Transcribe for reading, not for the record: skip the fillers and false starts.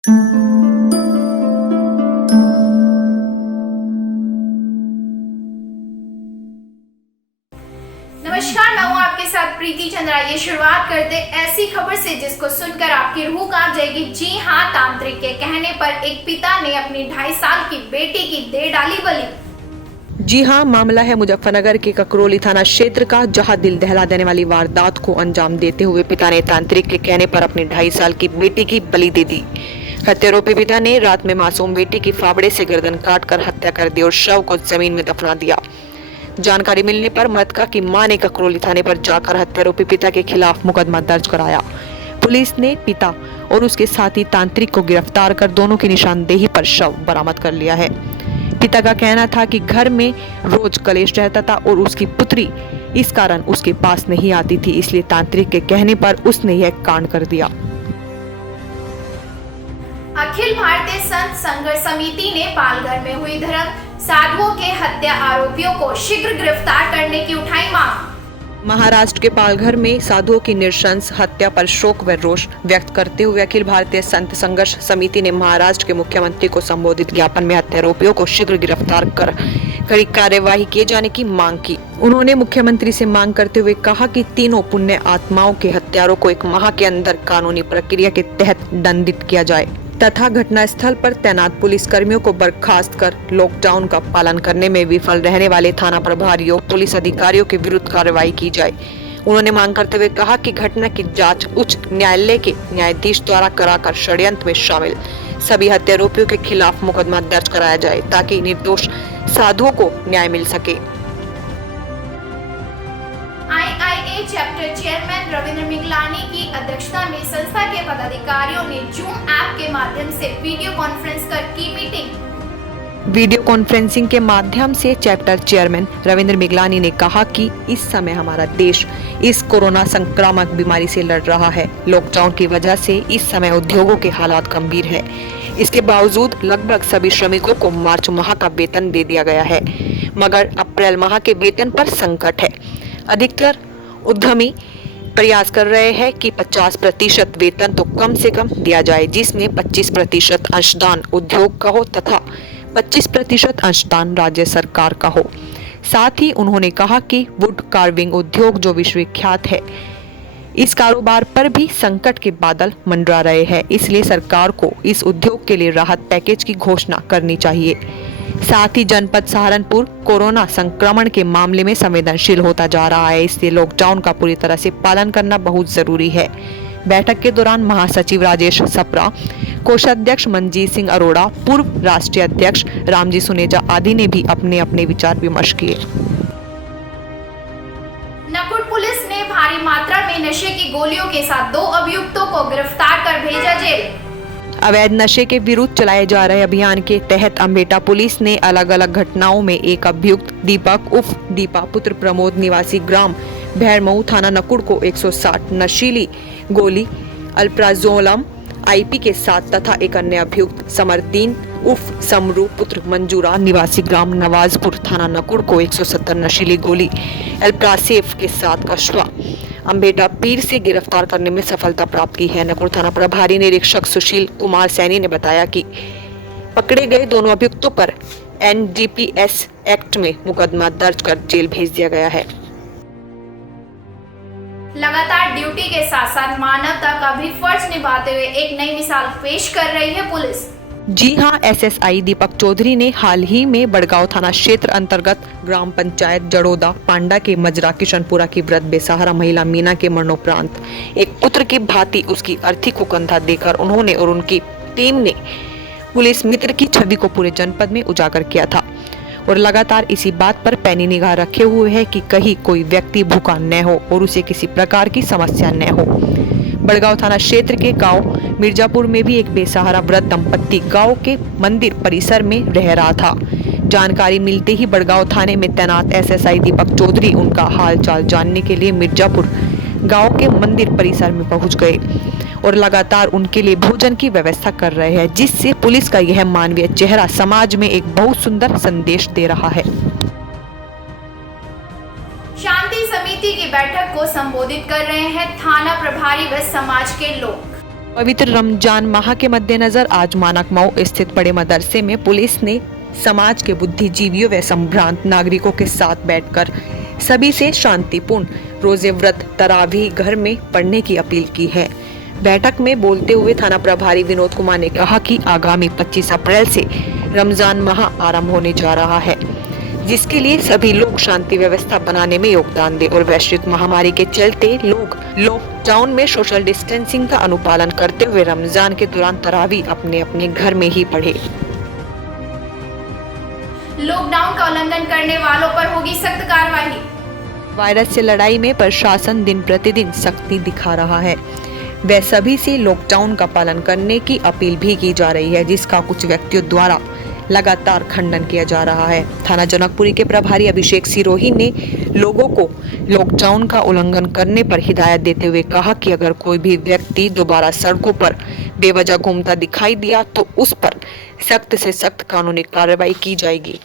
नमस्कार, मैं हूँ आपके साथ प्रीति चंद्रा। ये शुरुआत करते ऐसी खबर से जिसको सुनकर आपकी रूह कांप जाएगी। जी हाँ, तांत्रिक के कहने पर एक पिता ने अपनी 2.5 साल की बेटी की दे डाली बलि। जी हाँ, मामला है मुजफ्फरनगर के ककरोली थाना क्षेत्र का, जहां दिल दहला देने वाली वारदात को अंजाम देते हुए पिता ने तांत्रिक के कहने पर अपनी 2.5 साल की बेटी की बलि दे दी। हत्यारोपी पिता ने रात में मासूम बेटी की फावड़े से गर्दन काटकर हत्या कर दी और शव को जमीन में दफना दिया। जानकारी मिलने पर मृतका की मां ने ककरोली थाने पर जाकर हत्यारोपी पिता के खिलाफ मुकदमा दर्ज कराया। पुलिस ने पिता और उसके साथी तांत्रिक को गिरफ्तार कर दोनों की निशानदेही पर शव बरामद कर लिया है। पिता का कहना था कि घर में रोज कलेश रहता था और उसकी पुत्री इस कारण उसके पास नहीं आती थी, इसलिए तांत्रिक के कहने पर उसने यह कांड कर दिया। अखिल भारतीय संत संघर्ष समिति ने पालघर में हुई धर्म साधुओं के हत्या आरोपियों को शीघ्र गिरफ्तार करने की उठाई मांग। महाराष्ट्र के पालघर में साधुओं की नृशंस हत्या पर शोक व रोष व्यक्त करते हुए अखिल भारतीय संत संघर्ष समिति ने महाराष्ट्र के मुख्यमंत्री को संबोधित ज्ञापन में हत्यारोपियों को शीघ्र गिरफ्तार कर कड़ी कार्यवाही किए जाने की मांग की। उन्होंने मुख्यमंत्री से मांग करते हुए कहा कि तीनों पुण्य आत्माओं के हत्यारों को 1 माह के अंदर कानूनी प्रक्रिया के तहत दंडित किया जाए तथा घटनास्थल पर तैनात पुलिस कर्मियों को बर्खास्त कर लॉकडाउन का पालन करने में विफल रहने वाले थाना प्रभारियों पुलिस अधिकारियों के विरुद्ध कार्रवाई की जाए। उन्होंने मांग करते हुए कहा कि घटना की जांच उच्च न्यायालय के न्यायाधीश द्वारा कराकर षड्यंत्र में शामिल सभी हत्यारोपियों के खिलाफ मुकदमा दर्ज कराया जाए ताकि निर्दोष साधुओं को न्याय मिल सके। IIA chapter chairman Ravindra Miglani की अध्यक्षता में संस्था के पदाधिकारियों ने जूम ऐप के माध्यम से वीडियो कॉन्फ्रेंस कर की मीटिंग। वीडियो कॉन्फ्रेंसिंग के माध्यम से चैप्टर चेयरमैन रविंद्र मिगलानी ने कहा कि इस समय हमारा देश इस कोरोना संक्रामक बीमारी से लड़ रहा है। लॉकडाउन की वजह से इस समय उद्योगों के हालात गंभीर है। इसके बावजूद लगभग सभी श्रमिकों को मार्च माह का वेतन दे दिया गया है, मगर अप्रैल माह के वेतन पर संकट है। अधिकतर उद्यमी प्रयास कर रहे हैं कि 50% वेतन तो कम से कम दिया जाए, जिसमें 25% अंशदान उद्योग का हो तथा 25% अंशदान राज्य सरकार का हो। साथ ही उन्होंने कहा कि वुड कार्विंग उद्योग जो विश्वविख्यात है, इस कारोबार पर भी संकट के बादल मंडरा रहे हैं, इसलिए सरकार को इस उद्योग के लिए राहत पैकेज की घोषणा करनी चाहिए। साथ ही जनपद सहारनपुर कोरोना संक्रमण के मामले में संवेदनशील होता जा रहा है, इसलिए लॉकडाउन का पूरी तरह से पालन करना बहुत जरूरी है। बैठक के दौरान महासचिव राजेश सप्रा, कोषाध्यक्ष मनजीत सिंह अरोड़ा, पूर्व राष्ट्रीय अध्यक्ष रामजी सुनेजा आदि ने भी अपने अपने विचार विमर्श किए। नकुड़ पुलिस ने भारी मात्रा में नशे की गोलियों के साथ 2 अभियुक्तों को गिरफ्तार कर भेजा जेल। अवैध नशे के विरुद्ध चलाए जा रहे अभियान के तहत अम्बेटा पुलिस ने अलग अलग घटनाओं में एक अभियुक्त दीपक उर्फ दीपा पुत्र प्रमोद निवासी ग्राम भैरमऊ थाना नकुड़ को 160 नशीली गोली अल्प्राजोलम आईपी के साथ तथा एक अन्य अभियुक्त समरदीन उर्फ समरू पुत्र मंजूरा निवासी ग्राम नवाजपुर थाना नकुड़ को 170 नशीली गोली अल्प्रासेफ के साथ कस्बा अम्बेटा पीर से गिरफ्तार करने में सफलता प्राप्त की है। नकुड़ थाना प्रभारी निरीक्षक सुशील कुमार सैनी ने बताया कि पकड़े गए दोनों अभियुक्तों पर NDPS एक्ट में मुकदमा दर्ज कर जेल भेज दिया गया है। लगातार ड्यूटी के साथ साथ मानवता का भी फर्ज निभाते हुए एक नई मिसाल पेश कर रही है पुलिस। जी हां, SSI दीपक चौधरी ने हाल ही में बड़गांव थाना क्षेत्र अंतर्गत ग्राम पंचायत जड़ोदा पांडा के मजरा किशनपुरा की वृद्ध बेसहारा महिला मीना के मरणोपरांत एक पुत्र की भांति उसकी अर्थी को कंधा देकर उन्होंने और उनकी टीम ने पुलिस मित्र की छवि को पूरे जनपद में उजागर किया था और लगातार इसी बात पर पैनी निगाह रखे हुए है कि कहीं कोई व्यक्ति भूखा न हो और उसे किसी प्रकार की समस्या न हो। बड़गांव थाना क्षेत्र के गांव मिर्जापुर में भी एक बेसहारा वृद्ध दंपत्ति गांव के मंदिर परिसर में रह रहा था। जानकारी मिलते ही बड़गांव थाने में तैनात SSI दीपक चौधरी उनका हालचाल जानने के लिए मिर्जापुर गांव के मंदिर परिसर में पहुंच गए और लगातार उनके लिए भोजन की व्यवस्था कर रहे हैं, जिससे पुलिस का यह मानवीय चेहरा समाज में एक बहुत सुंदर संदेश दे रहा है। समिति की बैठक को संबोधित कर रहे हैं थाना प्रभारी व समाज के लोग। पवित्र रमजान माह के मद्देनजर आज मानक मऊ स्थित बड़े मदरसे में पुलिस ने समाज के बुद्धिजीवियों व संभ्रांत नागरिकों के साथ बैठकर सभी से शांतिपूर्ण रोजे व्रत तरावीह घर में पढ़ने की अपील की है। बैठक में बोलते हुए थाना प्रभारी विनोद कुमार ने कहा कि आगामी 25 अप्रैल से रमजान माह आरंभ होने जा रहा है, जिसके लिए सभी लोग शांति व्यवस्था बनाने में योगदान दें और वैश्विक महामारी के चलते लोग लॉकडाउन में सोशल डिस्टेंसिंग का अनुपालन करते हुए रमजान के दौरान तरावीह अपने अपने घर में ही पढ़े। लॉकडाउन का उल्लंघन करने वालों पर होगी सख्त कार्रवाई। वायरस से लड़ाई में प्रशासन दिन प्रतिदिन सख्ती दिखा रहा है। वह सभी से लॉकडाउन का पालन करने की अपील भी की जा रही है, जिसका कुछ व्यक्तियों द्वारा लगातार खंडन किया जा रहा है। थाना जनकपुरी के प्रभारी अभिषेक सिरोही ने लोगों को लॉकडाउन का उल्लंघन करने पर हिदायत देते हुए कहा कि अगर कोई भी व्यक्ति दोबारा सड़कों पर बेवजह घूमता दिखाई दिया तो उस पर सख्त से सख्त कानूनी कार्रवाई की जाएगी।